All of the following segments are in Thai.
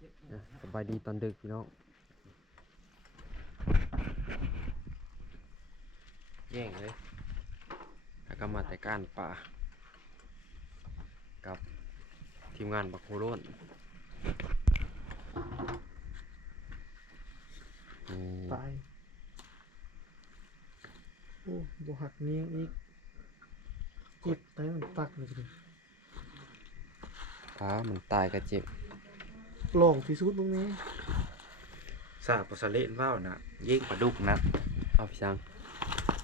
สบายดีตอนดึกพี่น้องแย่งเลยแล้วก็มาแต่ก้านป่ากับทีมงานบักโฮโลนตายโอ้บหักนี้อีกเจ็บแต่มันตักเลยที ฟ้ามันตายก็เจ็บ ลองที่สุดตรงนี้ ซาปลาสลิดว่าวนะเย่งปลาดุกนะ เอาพี่ช้าง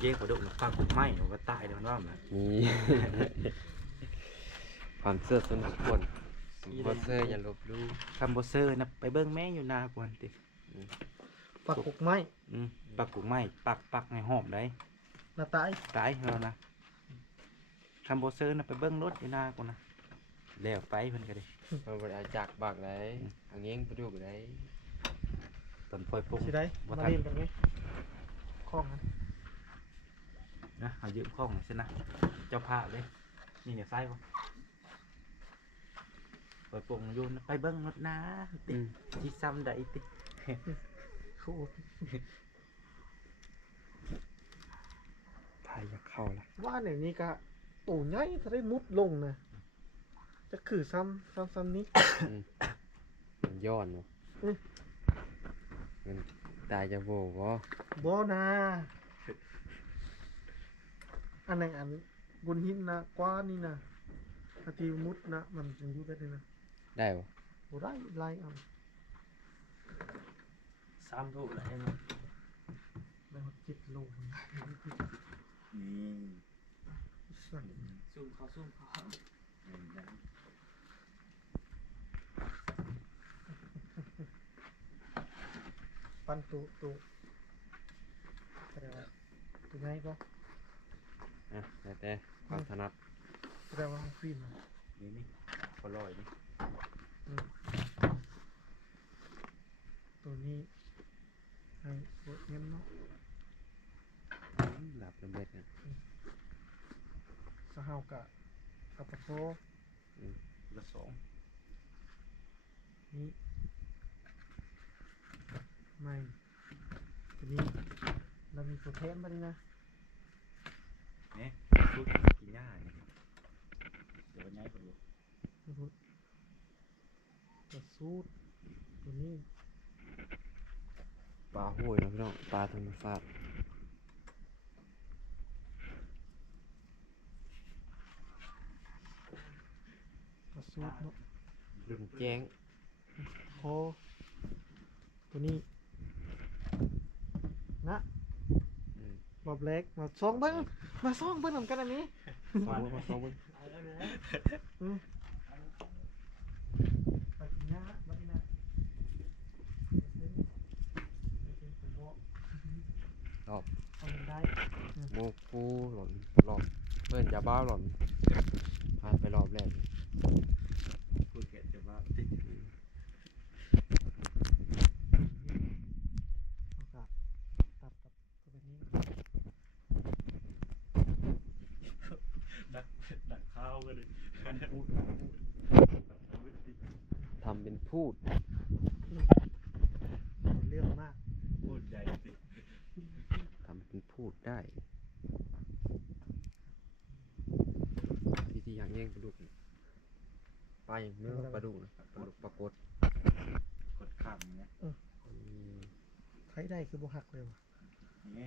เย่งปลาดุกนะปักไหม้มันก็ตายเดี๋ยวมันว่ามัน นี่ ความเสื้อส่วนบุคคลบอเซอร์อย่าลบลู่ คำโบเซอร์นะไปเบิ้งแม่อยู่นากวนติ ปักกกไม้ ปักกุกไหม้ปักในหอมได้ หน้าตาย ตายแล้วนะคำโบเซอร์นะไปเบิ้งรถอยู่นากวนนะแล้วไปเพิ่นก็ได้ มันบริอาจากบักไหนทางเงี้ยงไปดูไหน ตอนปล่อยปุ๊บ สิได้ บ่ มา ทัน เล่นกันไหมคล้องกัน นะเอายืมข้องหน่อยสินะเจ้าภาพเลยนี่เนี่ยไส้ปะปล่อยปุ๊บโยนไปเบิ้งรถนะติที่ซ้ำได้ติ โอ้ พายอยากเข้าละ ว่าไหนนี้ก็โอ้ใหญ่ถ้าได้มุดลงนะจะคือซ้ำนี้ มันย้อนวะมันตายจะโบวะ บ่นะอันไหนอันบนหินนะกว่านี่นะอาทีมุดนะมันจะอยู่ได้เลยนะ ได้ปะ บ่ได้ไล่เอา ซ้ำถูกแล้วเนาะ ได้หมด7 โลนี่ สั่น ซุ่มเขาปั้นตุแสดงว่าตัวไหนก็ อ่ะแต่ความถนัด แสดงว่ามันฟินนะ นี่พอลอยนี่ ตัวนี้ให้โคตรเงี้ยเนาะ หลับลำเบ็ดนะ สหาวกะกับปะโซ ละสอง นี่ไม่ตัวนี้เรามีตัวเทมมาดินะ เนี่ยชุดกินหญ้าเนี่ยเดี๋ยววันนี้ก็ดู ตัวสูตรตัวนี้ ปลาห้วยนะพี่น้องปลาธรรมชาติ ตัวสูตรเนาะ รุ่นแจ้ง โคตัวนี้นะบอบเล็กมาซ่องเบิ้งมาซ่องเบิ้งนำกันอันนี้ สองมือสองมือ ไปกินหญ้ามาดินะ รอบ เอามันได้ โมฟูหล่นรอบเพื่อนจะบ้าหล่นผ่านไปรอบแรก พูดแกจะว่าติด เอากะตัดกับตัวแบบนี้ ดักข้าวกันเลยพูด ทำเป็นพูด เรื่องมาก พูดใหญ่ติ ทำเป็นพูดได้ที่อย่างเงี้ยงปลาดุกปลาอย่างเนื้อปลาดุกนะปลาดุกปลากด กดข้ามเนี้ย ใช้ได้คือบ่หักเลยว่ะ นี่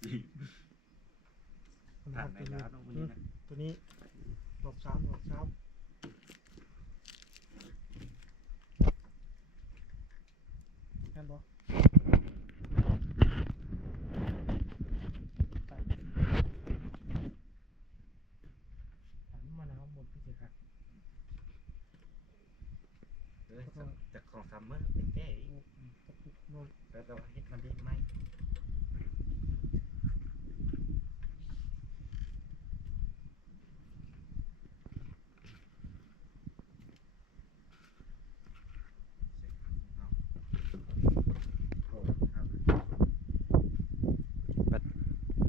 สิ มัน ทา หั น ก ใน ตัวนี้ ร้านตรงนี้นะ ตัวนี้หลบซ้ำนั่นบ่หันมาแล้วหมดพี่เจ้าค่ะ จากของซัมเมอร์ไปแก้อีก ตะปุกโน่น แล้วเราเฮ็ดมันได้ไหม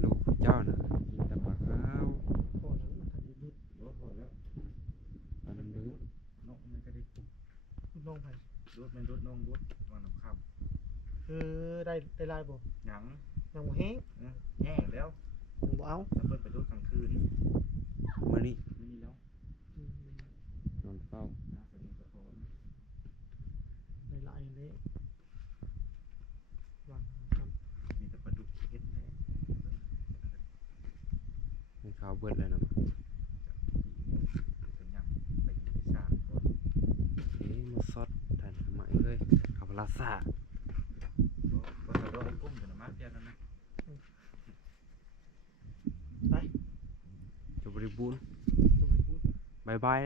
ลูกเจ้าน่ะกินแต่ปลาขาว โอ้นั้นมันทันดีนิด ปลาน้ำลึก นกมันก็ได้ปุ๊บ คุณลงไป รุดมันรุดน้องรุดวันน้ำค่ำ ได้ลายบ่ หยัง ยังบ่แห้ง แย่แล้ว ยังบ่เอา แล้วเพิ่นไปรุดกลางคืน มื้อนี้ นี่แล้ว อืม นอนเฝ้า นะสวัสดีครับผม ได้ลายเลยวางครับ มีแต่ปลาดุกเฮ็ดแหน่ ให้ข้าวเบิดเลยนะ เป็นยังไปอยู่ที่ศาลก่อน มาซอดทันสมัยเลยขับลาซา ก็สะดอกกุ้มอยู่นะมาเพียนั้นนะ ไป จบบริบูรณ์ ดูรีบูท บายบาย